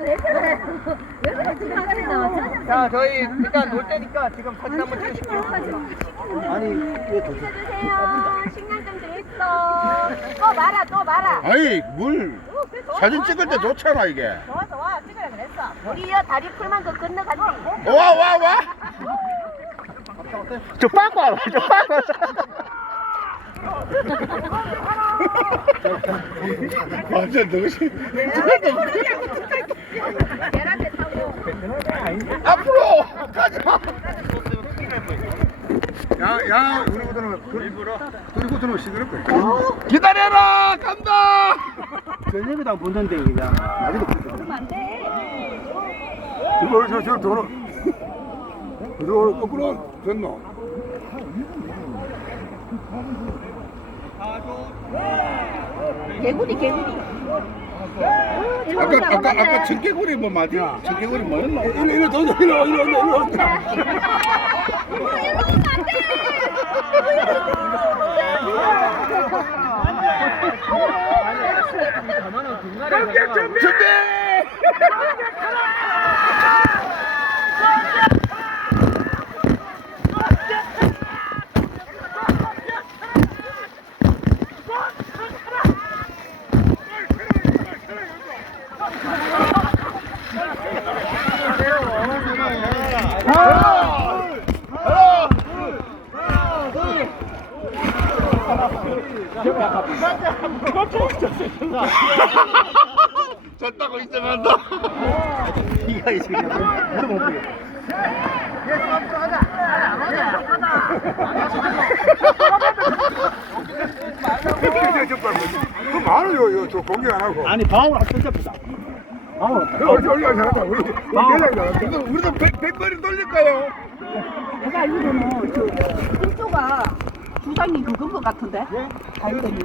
왜 그래? 왜 그래 지금 하늘이 나와? 자, 저희 일단 놀 때니까 지금 사진 한번 찍으실게요. 아니 왜 도대체 주세요. 식량 좀 드릴어. 또 말아, 또 말아. 아이 물 사진 찍을 때 좋잖아 이게 좋아, 좋아. 찍으라 그랬어. 우리요 다리 풀만 그 건너가지. 와와 와저 빠꾸 와저 빠꾸 완전 너무 계란대 타고. 앞으로 가자 야야 우리 보다는 일부러? 우리 보다는 시끄럽고 기다려라! 간다! 저녁에다 보는데 그냥. 나중에 그러면 안 돼. 이거 저저 도로 그거 거꾸로 됐노 개구리, 개구리. 아까 아까 아까 청개구리 뭐 맞지 청개구리 뭐였나 일로 일로 더 일로 일로 일로 일로 준비 이가 이 새끼야 무릎 못 보게 그 많아요, 이거 저 공개 안 하고. 아니 방울 안 뜯잡다. 방울. 그 어디 올려 잘한다. 우리 잘한다. 이거 우리도 백, 백번이 돌릴까요? 내가 알기로는 저 필조가 주장님 그건 것 같은데? 다이대님이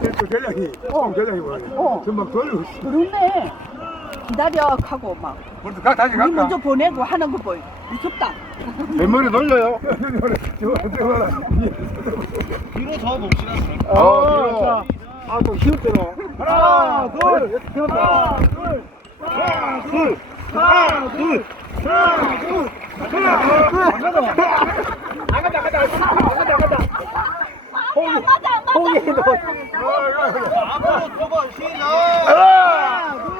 그 대장이, 어, 대장이 뭐야? 어. 금방 돌리고 있어. 그렇네 기다려 하고 막 우리도 가 다시 우리 갈까? 먼저 보내고 하는 거 보여 미쳤다 저거 저거 뒤로 더 봅시다. 어, 자, 아, 또 힘을 때로. 하나, 둘, 하나, 둘, 하나, 둘, 하나, 둘, 하나, 둘, 하나, 둘. 안 가다, 안 가다. 홍이, 홍이, 너. 시작. 하나, 둘, 하나, 둘.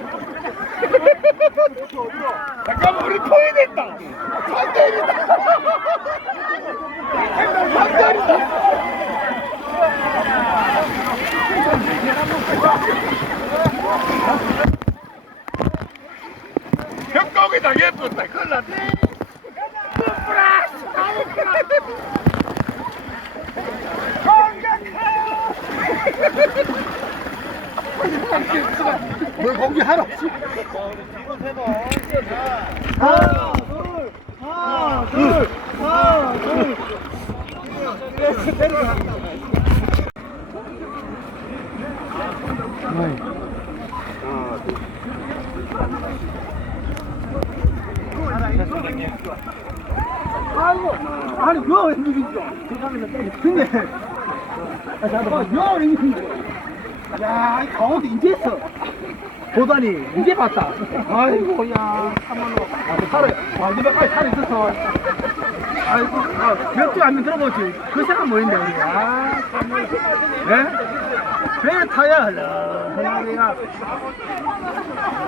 잠깐만 우리 코인 했다. 상대이다. 상대이다. 협곡이 당해본다. 큰일 났네 뭘 공개하라. 하나, 둘, 하나, 둘, 하나, 둘. 아이고, 아니, 왜 왼쪽이죠? 근데, 아, 잠깐만, 왜 왼쪽이죠? 야, 이 강호도 이제 했어. 보다니, 이제 봤다. 아이고, 야, 참말로. 아, 그 살에, 마지막까지 살에 있어서. 아이고, 아, 몇주 안면 들어보지. 그 생각 뭐인데, 우리. 아, 참말로. 예? 배 타야 하려. 내가.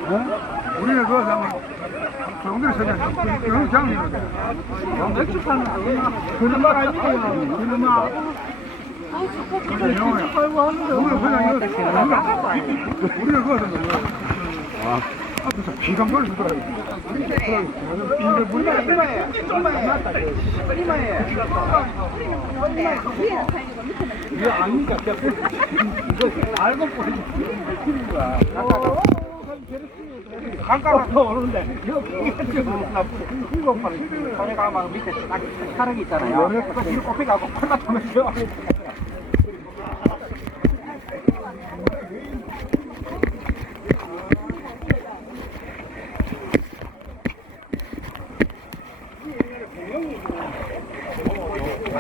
어? 우리는 그거, 참, 경들 서냐, 그런 장면인데. 맥주 파는 거, 그런 말 아닙니까? 그런 말. 이거, 우리는 그거 좀 아, 앞에서 이거 이마에, 이마에 맞다. 이마에. 이거 아닙니까? 이거 알고 이거 거야. 강가가 오는데 소리가 막 밑에 딱 사랑이 있잖아요. 그 뒤로 꼽히 가고 팔만 타면서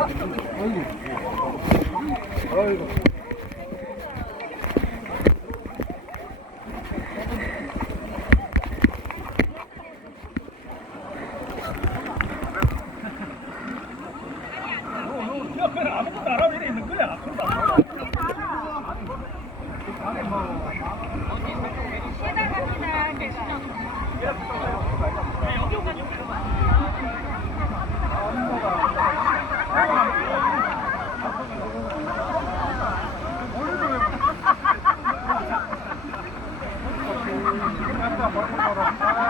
아이고. 아이고.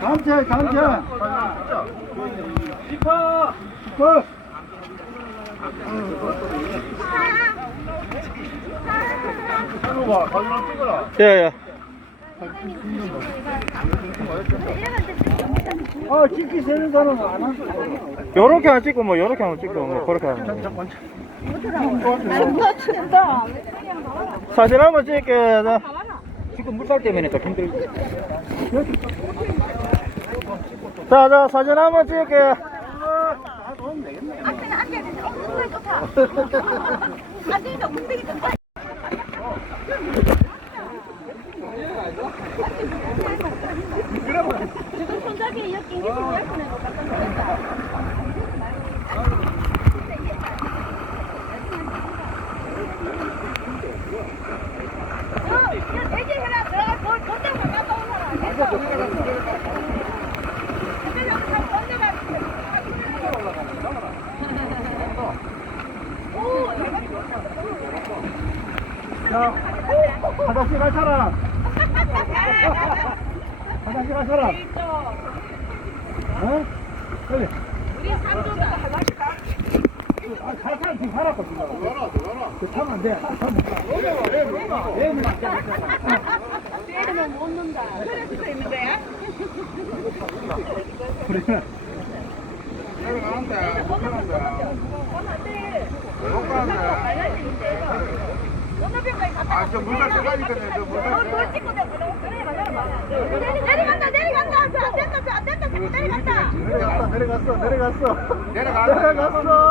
다음 차 다음 차 시파 시파 야야 어 찍기 세는 사람은 안 하고 요렇게 안 찍고 뭐 요렇게 한번 찍고 뭐 그렇게 하 면 돼. 사진 한번 찍게 나 지금 물살 때문에 좀 힘들지 자자 사진 한번 찍게 앞에는 앉아야 돼. 어, 정말 좋다. 앉으니까 문득이 좀지금 손잡이 이렇게 이렇게 예쁘네. 대기 해라 들어가 돈 돈대만 갔다 온 사람 됐어. 근데 여기 다 건너가는데. 자 화장실 갈 사람 화장실 갈 사람 어? 우리 삼조다. 아, 갈 사람 지금 살았거든 그 타면 안 돼 타면 내일 때리면 못 논다. 그럴 수도 있는 거야? 그래 건너편까지 갔다 아, 저 물살 들어가니까 저 물살 어, 돌 찍고 내- 그래, 맞아, 맞아. 내려간다. 저안 된다, 저안 된다. 자꾸 내려간다. 내려갔어 내려갔어 내려갔어 내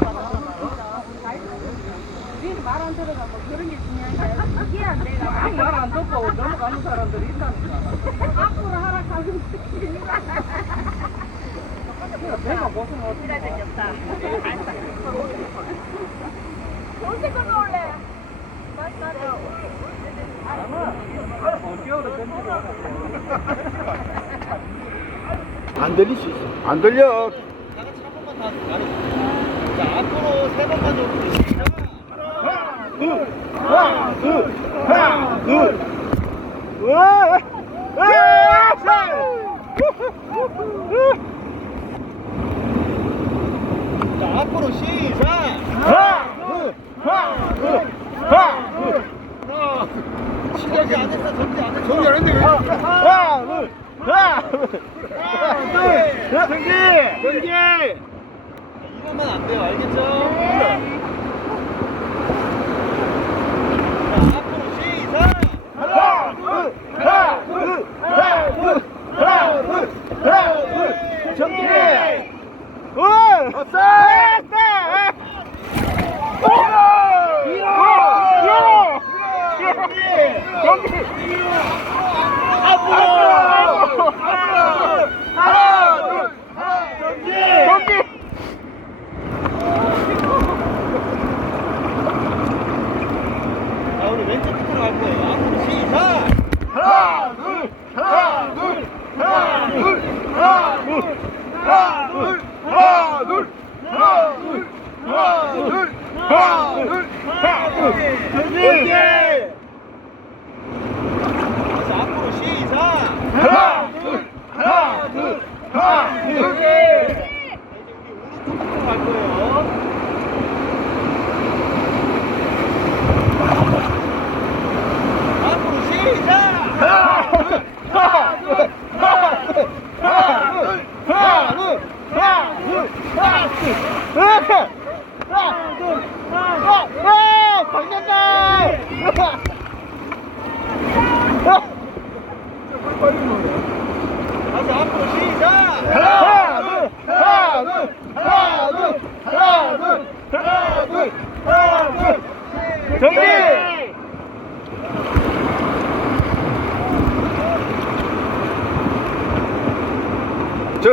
만히 안 치네 아까 이제 바로 뻗어졌어 이해 안 돼. 말안 듣고 넘어가는 사람들이 있다니까. 앞으로 가면 내가 무슨 이래 생겼다. 언제 건너올래? 안 들릴 수 있어. 안 들려. 다 같이 한 번만 다 말해줘 자 앞으로 세 번만 좀시 작 하나 둘 하나 둘 으아 자 앞으로 시작 하나 둘 하나 둘 시작이 안 했어, 정지 안 했어. 정리 안 했는데 왜? 하나, 둘, 하나, 둘, 하나, 둘, 정지, 정지. 이러면 안 돼요, 알겠죠?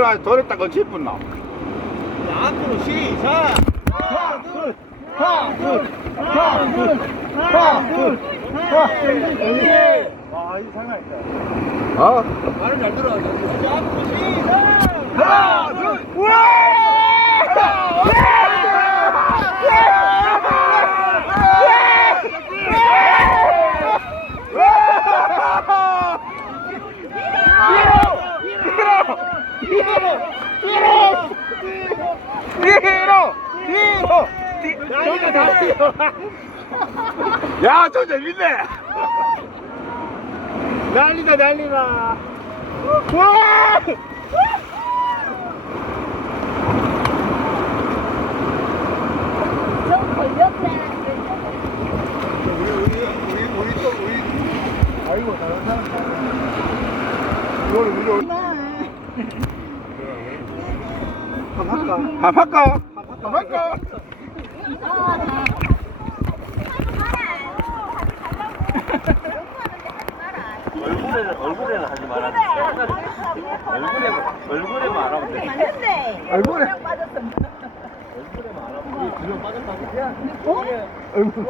하나, 둘, 딱 얹혀 있나? 자, 앞으로 시작! 하나, 둘, 하나, 둘, 하나, 둘, 하나, 둘, 하나, 정리! 와, 이거 장난 아니다. 어? 말은 잘 들어. 앞으로 시작! 하나, 둘, 우와! 야, 저 재밌네. 난리다 난리다 와! 좀 걸렸네. 아이고 다른 사람 이거를 위로 한번 할까? 밥 할까? 한번 할까? 얼굴에는, 얼굴에는 하지 말아. 얼굴에, 얼굴에만 안 하면 돼. 얼굴에. 두명 빠졌다고? 얼굴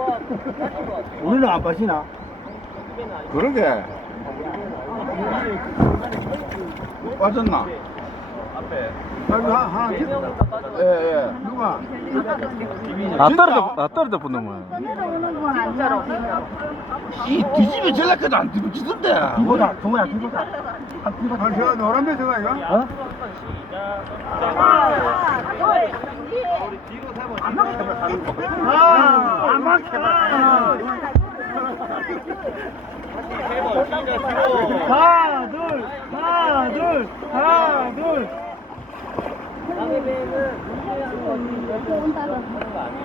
우리는 안 빠지나? 그러게. 빠졌나? 앞에. 하나 하나 예, 예. 누가? 아 떨어져 아 떨어져 붙는 거야. 오는 건이 뒤집이 전략까지 안 뒤집던데. 뭐다? 동호야 뒤집다. 아, 저 노란 배 들어가 이거? 어? 아, 안 막혀. 자.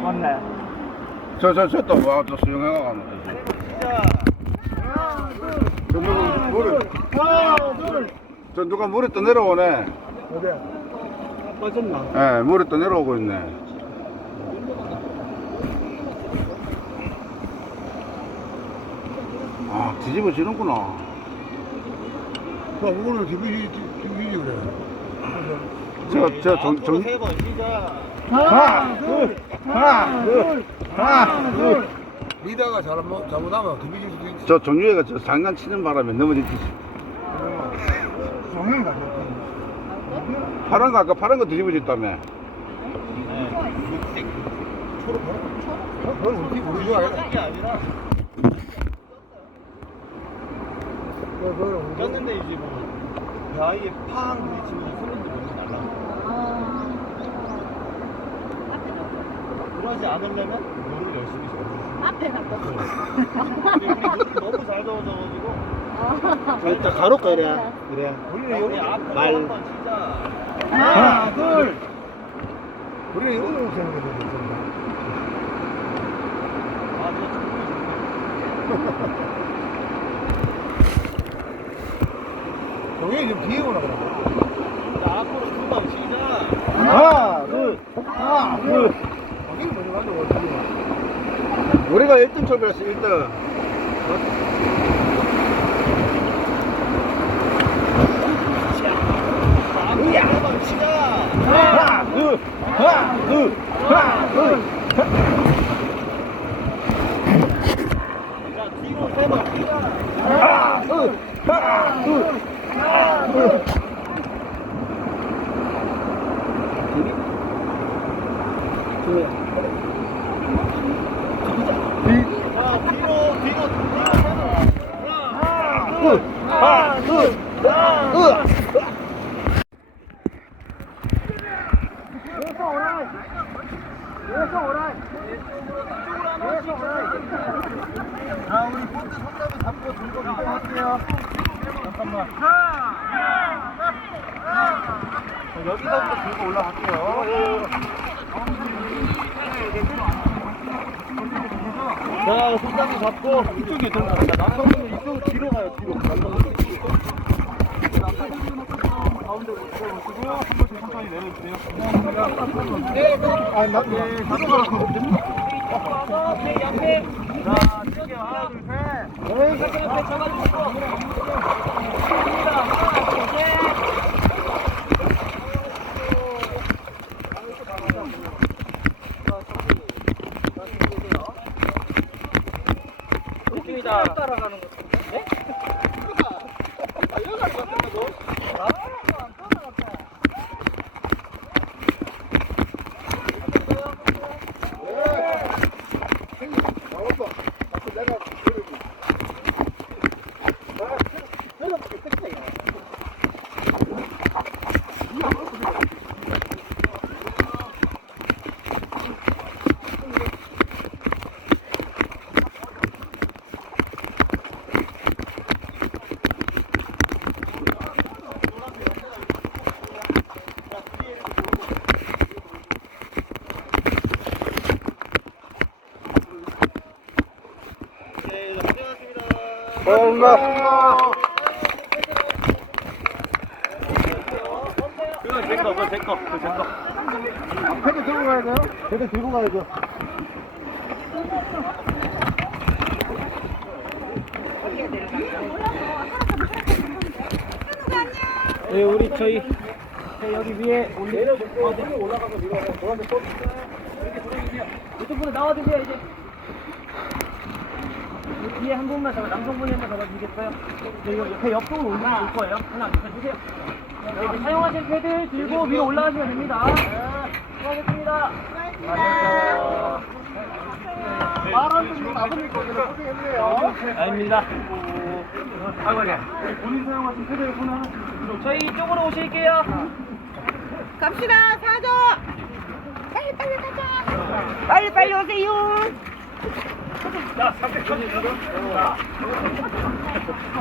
맞네 저, 저, 저 또, 와, 저 수영해가 가는 거지. 시작. 저 누가 물에, 하나 둘 저 누가 물에 또 내려오네. 어디야? 빠졌나? 예, 물에 또 내려오고 있네. 아, 뒤집어지는구나. 봐 오늘 디비지 디비지 그래 저, 저, 정, 앞으로 정, 세번 시작. 하나 둘 하나 둘 하나 둘 리더가 잘못 잘못하면 디비질 수도 있지 저 정유회가 저 장난 치는 바람에 넘어졌지. 정형가 파란 거, 아까 파란 거 뒤집어졌다며. 그건 우리 우리 좋아해 꼈는데 이제 뭐. 야, 이게 팡 부딪히면 소리도 먼저 날라. 그러지 않으려면 물을 열심히 줘야 앞에 갖다 돼. 우리 너무 잘 저어져가지고 절대 가로 거야. 그래. 우리는 여기 앞으로 한번 진짜 하나, 둘. 우리는 여기로 오는 거죠, 괜찮다. 지금 비 오나 그러고. 앞으로 두번 시작. 하나, 둘. 하나, 둘. 가지고. 우리가 1등 출발했어, 1등. 한번 치자. 하나, 둘. 하나, 둘. 하나, 둘. 자, 뒤로 세번 치자. 하나, 둘. 하나, 둘. 하나, 둘. 자, 뒤로, 뒤로, 뒤로 세번. 둘. 하나, 둘. 하나, 둘. 자, 우리 포트 손잡이 잡고 들고 이동할게요. 잠깐만. 자, 여기서부터 들고 올라갈게요. 자, 손잡이 잡고 이쪽에 갑니다. 남성분은 이쪽으로 뒤로 가요, 뒤로. 남성분은 뒤로. 남성분은 가운데로 들어오시고 한 번씩 천천히 내려주세요. 네, 아, 나, 네, 뒤로 가라고. 자, 뛸게요. 하나, 둘, 셋. 따라가는 거. 그거 제 거, 그거 제 거, 그거 제 거. 패드 들고 가야 돼요? 가야죠. 네, 우리 저희 네, 여기 위에 올리 올라가서 밀어요. 이쪽으로 나와주세요 이제. 이 뒤에 한 분만 잡아 남성분이 한번 잡아주시겠어요? 네, 이거 옆에 옆쪽으로 올릴 거예요. 하나, 둘, 셋 주세요. 네, 이제 사용하실 패드 들고 위로 올라가시면 됩니다. 수고하셨습니다. 아버님 거기는. 아닙니다. 본인 사용하신 저희 이쪽으로 오실게요. 갑시다, 사줘. 빨리 빨리 가자. 빨리 빨리 오세요.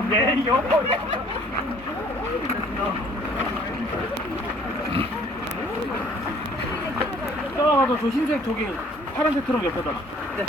네, 요. 따라가서 저 흰색 저기 파란색 트럭 옆에다가. 네.